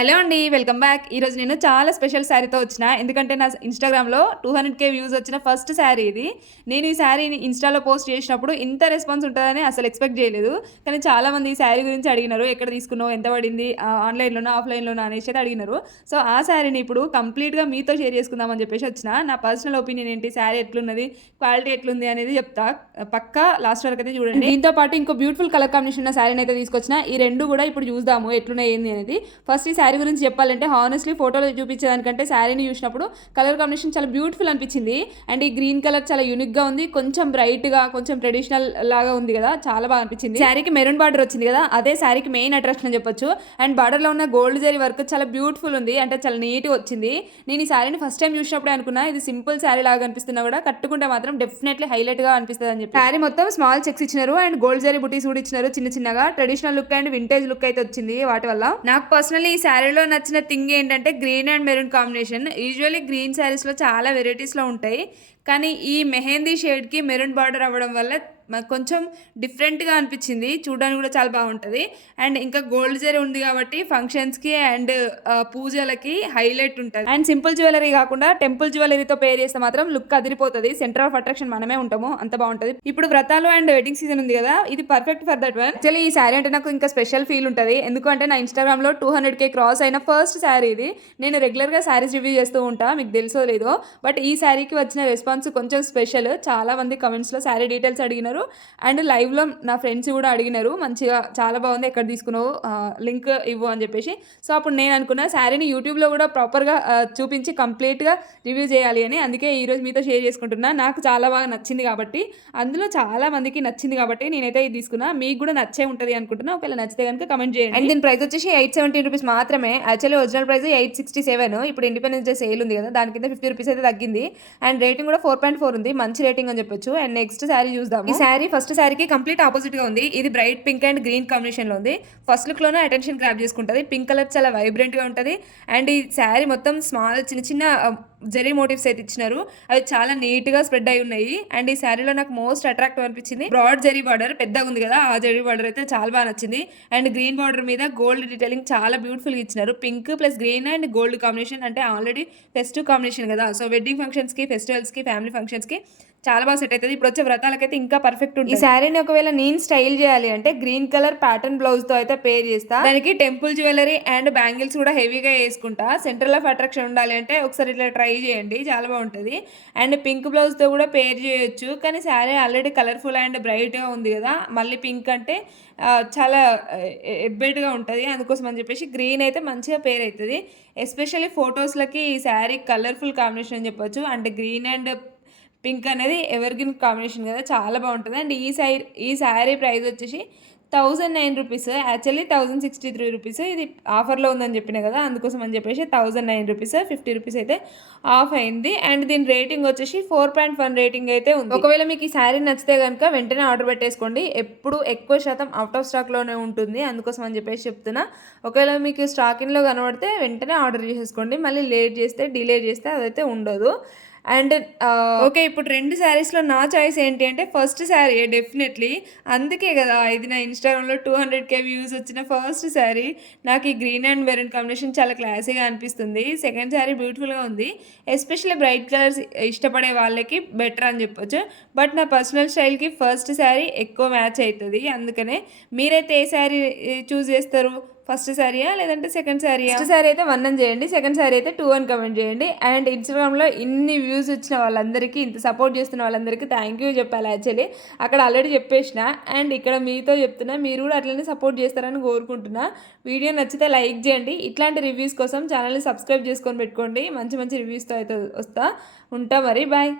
Hello అండి, welcome back. ఈరోజు నేను చాలా స్పెషల్ శారీతో వచ్చిన. ఎందుకంటే నా ఇన్స్టాగ్రామ్లో 200K వ్యూస్ వచ్చిన ఫస్ట్ శారీ ఇది. నేను ఈ శారీని ఇన్స్టాలో పోస్ట్ చేసినప్పుడు ఇంత రెస్పాన్స్ ఉంటుందని అసలు ఎక్స్పెక్ట్ చేయలేదు. కానీ చాలామంది ఈ శారీ గురించి అడిగినారు, ఎక్కడ తీసుకున్నావు, ఎంత పడింది, ఆన్లైన్లోనా ఆఫ్లైన్లోనా అనేసి అయితే అడిగినారు. సో ఆ శారీని ఇప్పుడు కంప్లీట్గా మీతో షేర్ చేసుకుందామని చెప్పేసి వచ్చిన. నా పర్సనల్ ఒపీనియన్ ఏంటి, శారీ ఎట్లున్నది, క్వాలిటీ ఎట్లుంది అనేది చెప్తా. పక్కా లాస్ట్ వరకు అయితే చూడండి. దీంతో పాటు ఇంకో బ్యూటిఫుల్ కలర్ కాంబినేషన్ ఉన్న శారీని అయితే తీసుకొచ్చిన. ఈ రెండు కూడా ఇప్పుడు చూద్దాము ఎట్లున్నాయి ఏంది అనేది. ఫస్ట్ ఈ శారీ గురించి చెప్పాలంటే హానెస్ట్లీ ఫోటోలో చూపించేదానికంటే శారీని చూసినప్పుడు కలర్ కాంబినేషన్ చాలా బ్యూటిఫుల్ అనిపించింది. అండ్ ఈ గ్రీన్ కలర్ చాలా యూనిక్గా ఉంది, కొంచెం బ్రైట్గా, కొంచెం ట్రెడిషనల్ లాగా ఉంది కదా, చాలా బాగా అనిపించింది. శారీకి మెరూన్ బార్డర్ వచ్చింది కదా, అదే శారీకి మెయిన్ అట్రాక్షన్ అని చెప్పొచ్చు. అండ్ బార్డర్లో ఉన్న గోల్డ్ జరీ వర్క్ చాలా బ్యూటిఫుల్ ఉంది, అంటే చాలా నీట్గా వచ్చింది. నేను ఈ శారీని ఫస్ట్ టైం చూసినప్పుడే అనుకున్నా ఇది సింపుల్ శారీ లాగా అనిపిస్తున్నా కూడా కట్టుకుంటే మాత్రం డెఫినెట్లీ హైలైట్గా అనిపిస్తుంది అని చెప్పి. శారీ మొత్తం స్మాల్ చెక్స్ ఇచ్చినారు అండ్ గోల్డ్ జరీ బుటీస్ కూడా ఇచ్చినారు చిన్న చిన్నగా. Traditional look and vintage look అయితే వచ్చింది వాటి వల్ల. నాకు పర్సనల్లీ ఈ శారీలో నచ్చిన థింగ్ ఏంటంటే green and maroon combination. Usually green శారీస్లో చాలా వెరైటీస్లో ఉంటాయి, కానీ ఈ మెహందీ షేడ్కి మెరూన్ బార్డర్ అవ్వడం వల్ల కొంచెం డిఫరెంట్గా అనిపించింది, చూడడానికి కూడా చాలా బాగుంటుంది. అండ్ ఇంకా గోల్డ్ జరీ ఉంది కాబట్టి ఫంక్షన్స్కి అండ్ పూజలకి హైలైట్ ఉంటుంది. అండ్ సింపుల్ జ్యువెలరీ కాకుండా టెంపుల్ జ్యువెలరీతో పేర్ చేస్తే మాత్రం లుక్ అదిరిపోతుంది. సెంటర్ ఆఫ్ అట్రాక్షన్ మనమే ఉంటాము, అంత బాగుంటుంది. ఇప్పుడు వ్రతాలు అండ్ వెడ్డింగ్ సీజన్ ఉంది కదా, ఇది perfect for that one. Actually ఈ శారీ అంటే నాకు ఇంకా స్పెషల్ ఫీల్ ఉంటుంది, ఎందుకంటే నా ఇన్స్టాగ్రామ్లో 200K క్రాస్ అయిన ఫస్ట్ శారీ ఇది. నేను రెగ్యులర్గా శారీస్ రివ్యూ చేస్తూ ఉంటా, మీకు తెలుసో లేదో. బట్ ఈ శారీకి వచ్చిన రెస్పాన్స్ కొంచెం స్పెషల్. చాలా మంది కమెంట్స్లో శారీ డీటెయిల్స్ అడిగినారు అండ్ లైవ్లో నా ఫ్రెండ్స్ కూడా అడిగినారు, మంచిగా చాలా బాగుంది, ఎక్కడ తీసుకున్నావు, లింక్ ఇవ్వు అని చెప్పేసి. సో అప్పుడు నేను అనుకున్నా శారీని యూట్యూబ్లో కూడా ప్రాపర్గా చూపించి కంప్లీట్గా రివ్యూ చేయాలి అని. అందుకే ఈరోజు మీతో షేర్ చేసుకుంటున్నా. నాకు చాలా బాగా నచ్చింది కాబట్టి, అందులో చాలా మందికి నచ్చింది కాబట్టి నేనైతే ఇది తీసుకున్నా. మీకు కూడా నచ్చే ఉంటుంది అనుకుంటున్నా. ఒకవేళ నచ్చితే కనుక కమెంట్ చేయండి. అండ్ దీని ప్రైస్ వచ్చేసి 870 రూపీస్ మాత్రమే. Actually original price 867. ఇప్పుడు ఇండిపెండెన్స్ డే సేల్ ఉంది కదా, దాని కింద 50 రూపీస్ అయితే తగ్గింది. అండ్ రేటింగ్ కూడా 4.4 ఉంది, మంచి రేటింగ్ అని చెప్పొచ్చు. అండ్ నెక్స్ట్ శారీ చూద్దాం. ఈ శారీ ఫస్ట్ శారీకి కంప్లీట్ ఆపోజిట్ గా ఉంది. ఇది bright pink and green combination లో ఉంది. ఫస్ట్ లుక్ లోనే అటెన్షన్ గ్రాప్ చేసుకుంటుంది. పింక్ కలర్ చాలా వైబ్రెంట్ గా ఉంటుంది. అండ్ ఈ శారీ మొత్తం స్మాల్ చిన్న చిన్న జరీ మోటివ్స్ అయితే ఇచ్చినారు, అవి చాలా నీట్ గా స్ప్రెడ్ అయి ఉన్నాయి. అండ్ ఈ శారీలో నాకు మోస్ట్ అట్రాక్టివ్ అనిపించింది బ్రాడ్ జరీ బార్డర్, పెద్దగా ఉంది కదా, ఆ జరీ బార్డర్ అయితే చాలా బాగా నచ్చింది. అండ్ గ్రీన్ బార్డర్ మీద గోల్డ్ డీటెయిలింగ్ చాలా బ్యూటిఫుల్ గా ఇచ్చినారు. Pink plus green and gold combination అంటే ఆల్రెడీ ఫెస్టివ్ కాంబినేషన్ కదా, సో వెడ్డింగ్ ఫంక్షన్స్ కి, ఫెస్టివల్స్ కి, ఫ్యామిలీ ఫంక్షన్స్ కి చాలా బాగా సెట్ అవుతుంది. ఇప్పుడు వచ్చే వ్రతాలకైతే ఇంకా పర్ఫెక్ట్ ఉంటుంది. ఈ శారీని ఒకవేళ నేను స్టైల్ చేయాలి అంటే గ్రీన్ కలర్ ప్యాటర్న్ బ్లౌజ్ తో అయితే పేర్ చేస్తా. దానికి టెంపుల్ జ్యువెలరీ అండ్ బ్యాంగిల్స్ కూడా హెవీగా వేసుకుంటా. సెంట్రల్ ఆఫ్ అట్రాక్షన్ ఉండాలి అంటే ఒకసారి ఇట్లా ట్రై చేయండి, చాలా బాగుంటుంది. అండ్ పింక్ బ్లౌజ్ తో కూడా పేర్ చేయొచ్చు, కానీ sari already colourful and bright గా ఉంది కదా, మళ్ళీ పింక్ అంటే చాలా ఎబ్బెట్గా ఉంటుంది. అందుకోసం అని చెప్పేసి గ్రీన్ అయితే మంచిగా పేర్ అవుతుంది. ఎస్పెషల్లీ ఫొటోస్లకి ఈ శారీ కలర్ఫుల్ కాంబినేషన్ అని చెప్పొచ్చు. అంటే గ్రీన్ అండ్ పింక్ అనేది ఎవర్ గ్రీన్ కాంబినేషన్ కదా, చాలా బాగుంటుంది. అండ్ ఈ శారీ ప్రైస్ వచ్చేసి 1009 రూపీస్. Actually 1063 rupees. ఇది ఆఫర్లో ఉందని చెప్పిన కదా, అందుకోసం అని చెప్పేసి 1009 రూపీస్, 50 రూపీస్ అయితే ఆఫ్ అయింది. అండ్ దీని రేటింగ్ వచ్చేసి 4.1 రేటింగ్ అయితే ఉంది. ఒకవేళ మీకు ఈ శారీ నచ్చితే కనుక వెంటనే ఆర్డర్ పెట్టేసుకోండి. ఎప్పుడు ఎక్కువ శాతం అవుట్ ఆఫ్ స్టాక్లోనే ఉంటుంది, అందుకోసం అని చెప్పేసి చెప్తున్నా. ఒకవేళ మీకు స్టాకింగ్లో కనబడితే వెంటనే ఆర్డర్ చేసేసుకోండి. మళ్ళీ లేట్ చేస్తే, డిలే చేస్తే అదైతే ఉండదు. అండ్ ఓకే, ఇప్పుడు రెండు శారీస్లో నా చాయిస్ ఏంటి అంటే ఫస్ట్ శారీ డెఫినెట్లీ. అందుకే కదా ఇది నా ఇన్స్టాగ్రామ్లో 200K వ్యూస్ వచ్చిన ఫస్ట్ శారీ. నాకు ఈ గ్రీన్ అండ్ మెరూన్ కాంబినేషన్ చాలా క్లాసీగా అనిపిస్తుంది. సెకండ్ శారీ బ్యూటిఫుల్గా ఉంది, ఎస్పెషల్లీ బ్రైట్ కలర్స్ ఇష్టపడే వాళ్ళకి బెటర్ అని చెప్పొచ్చు. బట్ నా పర్సనల్ స్టైల్కి ఫస్ట్ శారీ ఎక్కువ మ్యాచ్ అవుతుంది. అందుకనే మీరైతే ఏ శారీ చూస్ చేస్తారు, ఫస్ట్ శారీయా లేదంటే సెకండ్ శారీయా? ఫస్ట్ శారీ అయితే 1 అని చేయండి, సెకండ్ శారీ అయితే 2 అని కమెంట్ చేయండి. అండ్ ఇన్స్టాగ్రామ్లో ఇన్ని వ్యూస్ వచ్చిన వాళ్ళందరికీ, ఇంత సపోర్ట్ చేస్తున్న వాళ్ళందరికీ థ్యాంక్ యూ చెప్పాలి. యాక్చువల్లీ అక్కడ ఆల్రెడీ చెప్పేసిన, అండ్ ఇక్కడ మీతో చెప్తున్నా, మీరు కూడా అట్లనే సపోర్ట్ చేస్తారని కోరుకుంటున్నా. వీడియో నచ్చితే లైక్ చేయండి. ఇట్లాంటి రివ్యూస్ కోసం ఛానల్ని సబ్స్క్రైబ్ చేసుకొని పెట్టుకోండి. మంచి మంచి రివ్యూస్తో అయితే ఉంటా మరి. బాయ్.